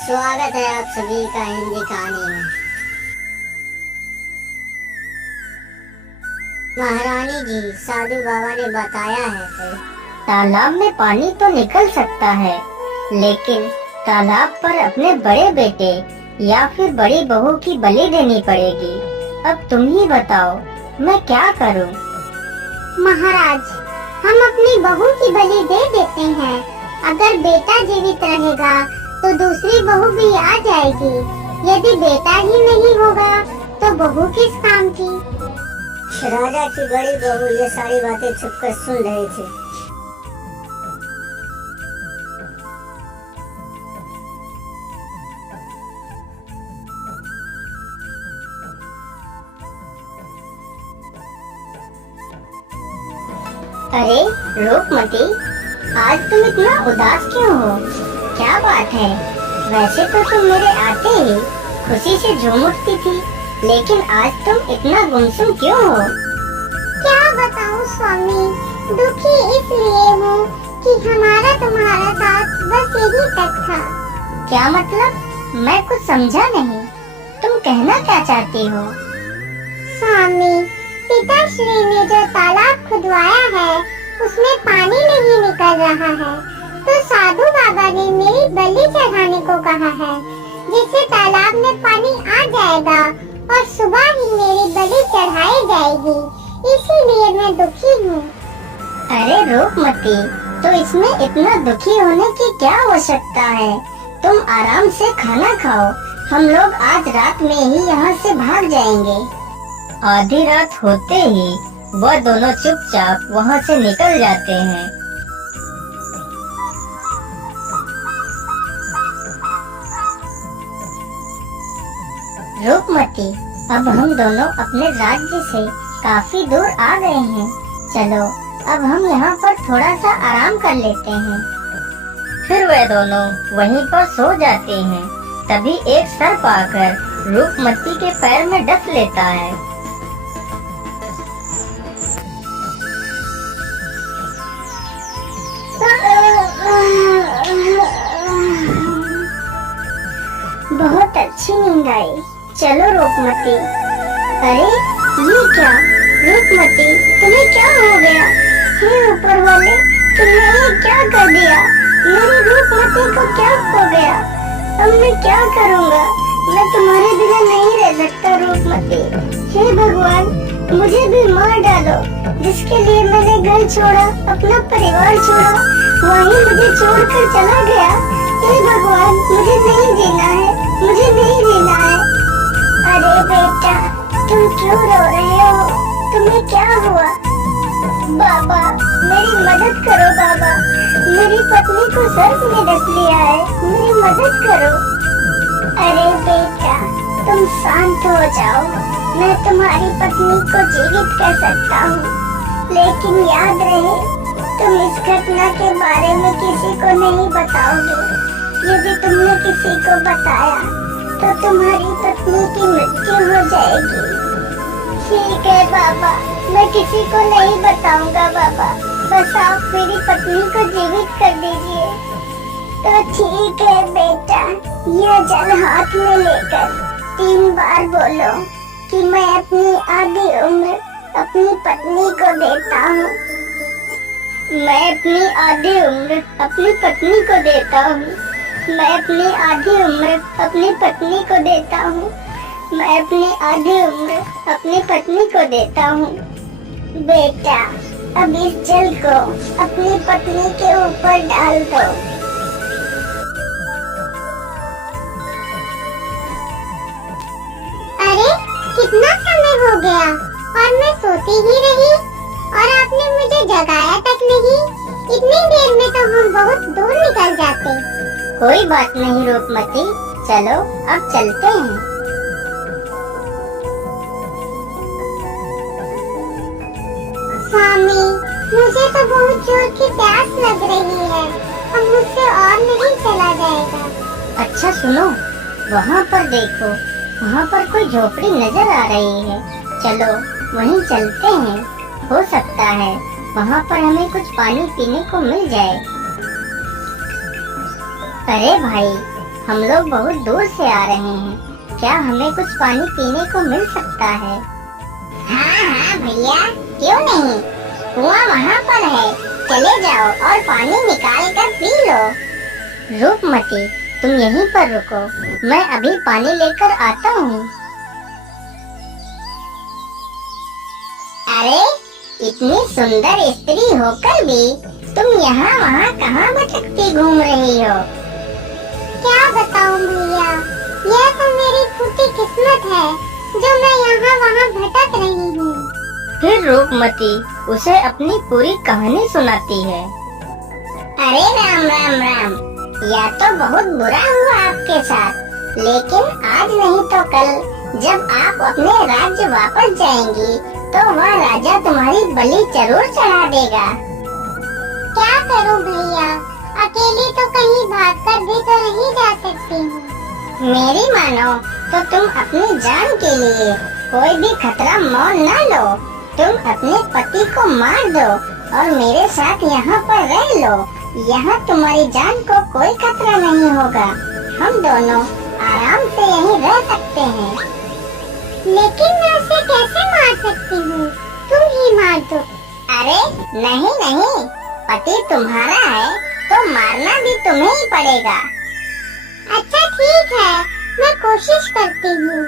स्वागत है आप सभी का हिंदी कहानी में। महारानी जी, साधु बाबा ने बताया है तालाब में पानी तो निकल सकता है, लेकिन तालाब पर अपने बड़े बेटे या फिर बड़ी बहू की बलि देनी पड़ेगी। अब तुम ही बताओ, मैं क्या करूं? महाराज, हम अपनी बहू की बलि दे देते हैं। अगर बेटा जीवित रहेगा तो दूसरी बहू भी आ जाएगी। यदि बेटा ही नहीं होगा तो बहू किस काम की? राजा की बड़ी बहू ये सारी बातें छुपकर सुन रही थी। अरे रूपमती, आज तुम इतना उदास क्यों हो? क्या बात है? वैसे तो तुम मेरे आते ही खुशी से झूम उठती थी, लेकिन आज तुम इतना गुमसुम क्यों हो? क्या बताऊं स्वामी, दुखी इसलिए हूँ कि हमारा तुम्हारा साथ बस यही तक था। क्या मतलब? मैं कुछ समझा नहीं। तुम कहना क्या चाहती हो? स्वामी, पिताश्री ने जो तालाब खुदवाया है उसमें पानी नहीं निकल रहा है, तो साधु बाबा ने मेरी बलि चढ़ाने को कहा है, जिससे तालाब में पानी आ जाएगा और सुबह ही मेरी बलि चढ़ाई जाएगी। इसीलिए मैं दुखी हूँ। अरे रूपमती, तो इसमें इतना दुखी होने की क्या आवश्यकता है? तुम आराम से खाना खाओ, हम लोग आज रात में ही यहाँ से भाग जाएंगे। आधी रात होते ही वह दोनों चुपचाप वहाँ से निकल जाते हैं। रूपमती, अब हम दोनों अपने राज्य से काफी दूर आ गए हैं। चलो अब हम यहाँ पर थोड़ा सा आराम कर लेते हैं। फिर वे दोनों वहीं पर सो जाते हैं। तभी एक सर्प आकर रूपमती के पैर में डस लेता है। बहुत अच्छी नींद आई। चलो रूपमती। अरे ये क्या? रूपमती, तुम्हें क्या हो गया? हे ऊपर वाले, तुमने ये क्या कर दिया? मेरी रूपमती को क्या हो गया? अब मैं क्या करूँगा? मैं तुम्हारे बिना नहीं रह सकता रूपमती। हे भगवान, मुझे भी मार डालो। जिसके लिए मैंने घर छोड़ा, अपना परिवार छोड़ा, वही मुझे छोड़कर चला गया। हे भगवान, मुझे नहीं जीना है, मुझे नहीं जीना है। अरे बेटा, तुम क्यों रो रहे हो? तुम्हें क्या हुआ? बाबा, मेरी मदद करो बाबा। मेरी पत्नी को सर्प ने डस लिया है, मेरी मदद करो। अरे बेटा, तुम शांत हो जाओ। मैं तुम्हारी पत्नी को जीवित कर सकता हूँ, लेकिन याद रहे, तुम इस घटना के बारे में किसी को नहीं बताओगे। यदि तुमने किसी को बताया तो तुम्हारी पत्नी की मृत्यु हो जाएगी। ठीक है बाबा, मैं किसी को नहीं बताऊंगा बाबा। बस आप मेरी पत्नी को जीवित कर दीजिए। तो ठीक है बेटा, यह जल हाथ में लेकर 3 बार बोलो कि मैं अपनी आधी उम्र अपनी पत्नी को देता हूँ। मैं अपनी आधी उम्र अपनी पत्नी को देता हूँ। मैं अपनी आधी उम्र अपनी पत्नी को देता हूँ। मैं अपनी आधी उम्र अपनी पत्नी को देता हूँ। बेटा, अब इस जल को अपनी पत्नी के ऊपर डाल दो। अरे कितना समय हो गया और मैं सोती ही रही और आपने मुझे जगाया तक नहीं। इतनी देर में तो हम बहुत दूर निकल जाते। कोई बात नहीं रूपमती, चलो अब चलते हैं। स्वामी, मुझे तो बहुत जोर की प्यास लग रही है। अब मुझसे और नहीं चला जाएगा। अच्छा सुनो, वहाँ पर देखो, वहाँ पर कोई झोपड़ी नजर आ रही है। चलो वहीं चलते हैं। हो सकता है वहाँ पर हमें कुछ पानी पीने को मिल जाए। अरे भाई, हम लोग बहुत दूर से आ रहे हैं, क्या हमें कुछ पानी पीने को मिल सकता है? हाँ हाँ भैया, क्यों नहीं, कुआं वहाँ पर है, चले जाओ और पानी निकाल कर पी लो। रूपमती, तुम यहीं पर रुको, मैं अभी पानी लेकर आता हूँ। अरे, इतनी सुंदर स्त्री होकर भी तुम यहाँ वहाँ कहाँ भटकती घूम रही हो? क्या बताऊँ भैया, यह तो मेरी फूटी किस्मत है जो मैं यहाँ वहाँ भटक रही हूँ। फिर रूपमती उसे अपनी पूरी कहानी सुनाती है। अरे राम राम राम, यह तो बहुत बुरा हुआ आपके साथ, लेकिन आज नहीं तो कल जब आप अपने राज्य वापस जाएंगी तो वह राजा तुम्हारी बलि जरूर चढ़ा देगा। क्या करूं भैया, अकेली तो कहीं भागकर भी तो नहीं जा सकती हूँ। मेरी मानो तो तुम अपनी जान के लिए कोई भी खतरा मोल न लो, तुम अपने पति को मार दो और मेरे साथ यहाँ पर रह लो। यहाँ तुम्हारी जान को कोई खतरा नहीं होगा, हम दोनों आराम से यहीं रह सकते हैं। लेकिन मैं उसे कैसे मार सकती हूँ, तुम ही मार दो। अरे नहीं नहीं, पति तुम्हारा है तो मारना भी तुम्हें ही पड़ेगा। अच्छा ठीक है, मैं कोशिश करती हूँ।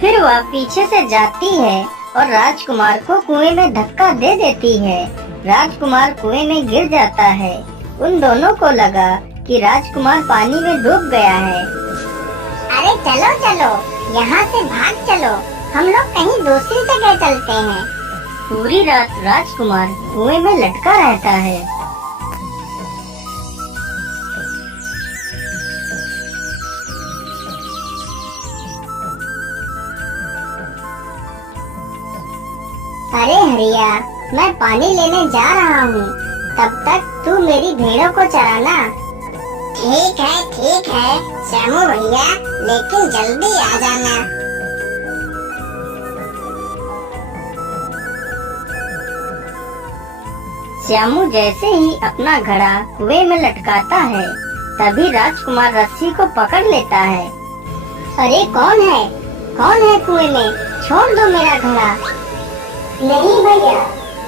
फिर वह पीछे से जाती है और राजकुमार को कुएं में धक्का दे देती है। राजकुमार कुएं में गिर जाता है। उन दोनों को लगा कि राजकुमार पानी में डूब गया है। अरे चलो चलो, यहाँ से भाग चलो, हम लोग कहीं दूसरी जगह चलते हैं। पूरी रात राजकुमार कुएं में लटका रहता है। अरे हरिया, मैं पानी लेने जा रहा हूँ, तब तक तू मेरी भेड़ों को चराना। ठीक है श्यामू भैया, लेकिन जल्दी आ जाना। श्यामू जैसे ही अपना घड़ा कुएं में लटकाता है, तभी राजकुमार रस्सी को पकड़ लेता है। अरे कौन है कुएं में, छोड़ दो मेरा घड़ा। नहीं भैया,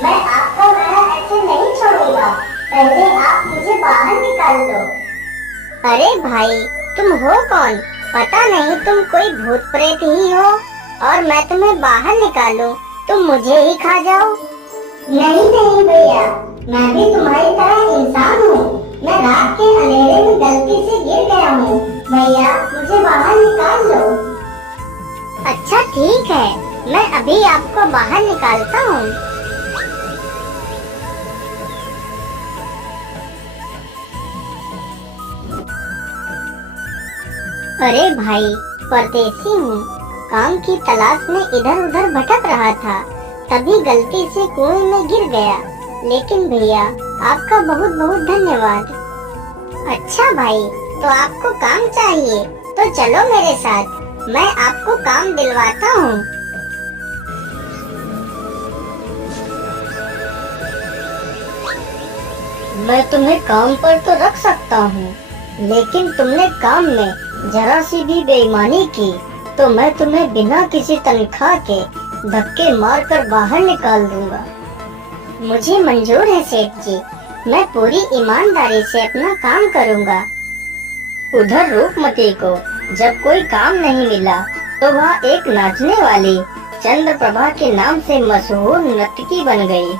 मैं आपका घड़ा ऐसे नहीं छोड़ूंगा, पहले आप मुझे बाहर निकाल दो। अरे भाई, तुम हो कौन? पता नहीं तुम कोई भूत प्रेत ही हो और मैं तुम्हें बाहर निकालूं, तुम मुझे ही खा जाओ। नहीं भैया, मैं भी तुम्हारी तरह इंसान हूँ, मैं रात के अंधेरे में गलती से गिर गया हूँ, भैया मुझे बाहर निकाल लो। अच्छा ठीक है, मैं अभी आपको बाहर निकालता हूँ। अरे भाई, परदेसी हूँ, काम की तलाश में इधर उधर भटक रहा था, तभी गलती से कुएं में गिर गया, लेकिन भैया आपका बहुत बहुत धन्यवाद। अच्छा भाई, तो आपको काम चाहिए तो चलो मेरे साथ, मैं आपको काम दिलवाता हूँ। मैं तुम्हें काम पर तो रख सकता हूँ, लेकिन तुमने काम में जरा सी भी बेईमानी की तो मैं तुम्हें बिना किसी तनख्वाह के धक्के मारकर बाहर निकाल दूंगा। मुझे मंजूर है सेठ जी, मैं पूरी ईमानदारी से अपना काम करूंगा। उधर रूपमती को जब कोई काम नहीं मिला तो वह एक नाचने वाली चंद्रप्रभा के नाम से मशहूर नर्तकी बन गई।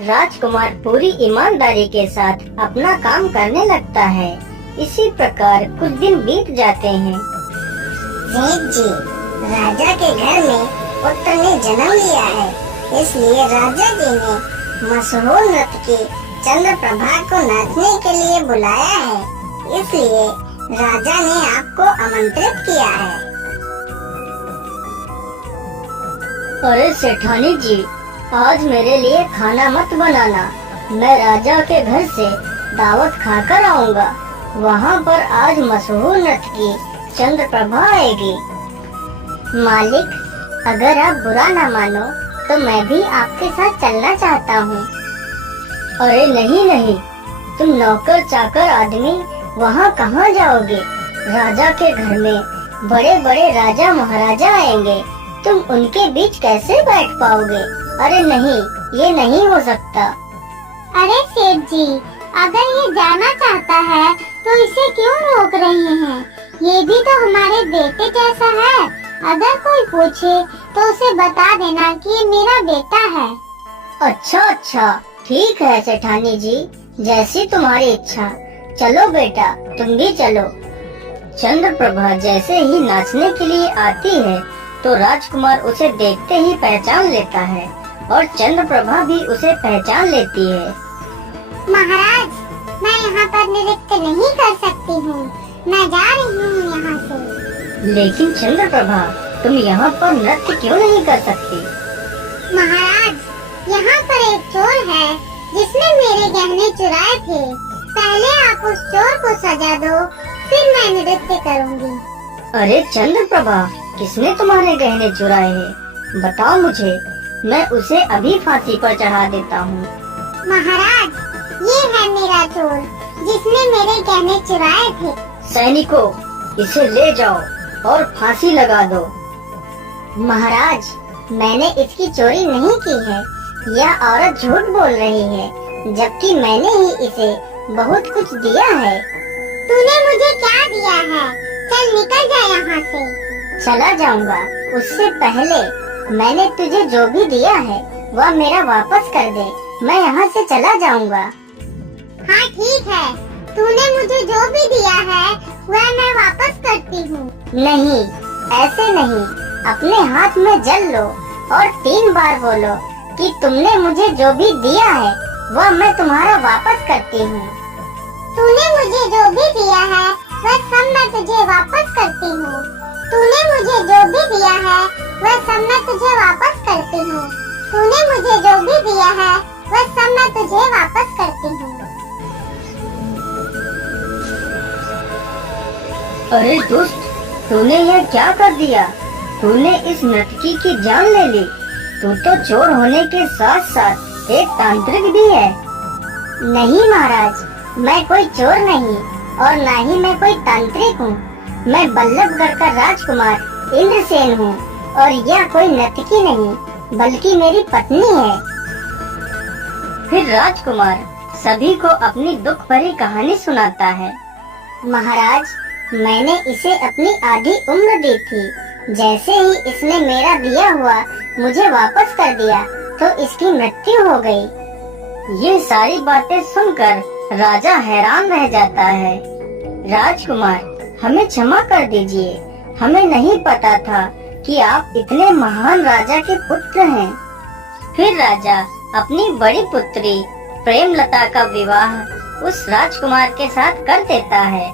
राजकुमार पूरी ईमानदारी के साथ अपना काम करने लगता है। इसी प्रकार कुछ दिन बीत जाते हैं। सेठ जी, राजा के घर में पुत्र ने जन्म लिया है, इसलिए राजा जी ने मशहूर नर्तकी चंद्रप्रभा को नाचने के लिए बुलाया है, इसलिए राजा ने आपको आमंत्रित किया है। अरे सेठानी जी, आज मेरे लिए खाना मत बनाना, मैं राजा के घर से दावत खाकर आऊंगा। वहाँ पर आज मशहूर नर्तकी चंद्रप्रभा आएगी। मालिक, अगर आप बुरा न मानो तो मैं भी आपके साथ चलना चाहता हूँ। अरे नहीं नहीं, तुम नौकर चाकर आदमी वहाँ कहाँ जाओगे? राजा के घर में बड़े बड़े राजा महाराजा आएंगे, तुम उनके बीच कैसे बैठ पाओगे? अरे नहीं, ये नहीं हो सकता। अरे सेठ जी, अगर ये जाना चाहता है तो इसे क्यों रोक रहे हैं? ये भी तो हमारे बेटे जैसा है। अगर कोई पूछे तो उसे बता देना कि ये मेरा बेटा है। अच्छा अच्छा, ठीक है सेठानी जी, जैसी तुम्हारी इच्छा। चलो बेटा, तुम भी चलो। चंद्रप्रभा जैसे ही नाचने के लिए आती है तो राजकुमार उसे देखते ही पहचान लेता है और चंद्रप्रभा भी उसे पहचान लेती है। महाराज, मैं यहाँ पर नृत्य नहीं कर सकती हूँ, मैं जा रही हूँ यहाँ से। लेकिन चंद्रप्रभा, तुम यहाँ पर नृत्य क्यों नहीं कर सकती? महाराज, यहाँ पर एक चोर है जिसने मेरे गहने चुराए थे। पहले आप उस चोर को सजा दो, फिर मैं नृत्य करूँगी। अरे चंद्रप्रभा, किसने तुम्हारे गहने चुराए हैं? बताओ मुझे, मैं उसे अभी फांसी पर चढ़ा देता हूँ। महाराज, ये है मेरा चोर जिसने मेरे गहने चुराए थे। सैनिकों, इसे ले जाओ और फांसी लगा दो। महाराज, मैंने इसकी चोरी नहीं की है। यह औरत झूठ बोल रही है, जबकि मैंने ही इसे बहुत कुछ दिया है। तूने मुझे क्या दिया है? चल निकल जा यहाँ से। चला जाऊंगा, उससे पहले मैंने तुझे जो भी दिया है वह मेरा वापस कर दे। मैं यहाँ से चला जाऊंगा। हाँ ठीक है, तूने मुझे जो भी दिया है वह मैं वापस करती हूँ। नहीं, ऐसे नहीं। अपने हाथ में जल लो और 3 बार बोलो कि तुमने मुझे जो भी दिया है वह मैं तुम्हारा वापस करती हूँ। तूने मुझे जो भी दिया है वह सब मैं तुझे वापस करती हूँ। तूने मुझे जो भी दिया है वह सब मैं तुझे वापस करती हूँ। तूने मुझे जो भी दिया है वह सब मैं तुझे वापस करती हूँ। अरे दुष्ट, तूने यह क्या कर दिया? तूने इस नर्तकी की जान ले ली। तू तो चोर होने के साथ साथ एक तांत्रिक भी है। नहीं महाराज, मैं कोई चोर नहीं और ना ही मैं कोई तांत्रिक हूँ। मैं बल्लभगढ़ का राजकुमार इंद्रसेन हूँ और यह कोई नर्तकी नहीं बल्कि मेरी पत्नी है। फिर राजकुमार सभी को अपनी दुख भरी कहानी सुनाता है। महाराज, मैंने इसे अपनी आधी उम्र दी थी। जैसे ही इसने मेरा दिया हुआ मुझे वापस कर दिया तो इसकी मृत्यु हो गई। ये सारी बातें सुनकर राजा हैरान रह जाता है। राजकुमार, हमें क्षमा कर दीजिए, हमें नहीं पता था कि आप इतने महान राजा के पुत्र हैं। फिर राजा अपनी बड़ी पुत्री प्रेमलता का विवाह उस राजकुमार के साथ कर देता है।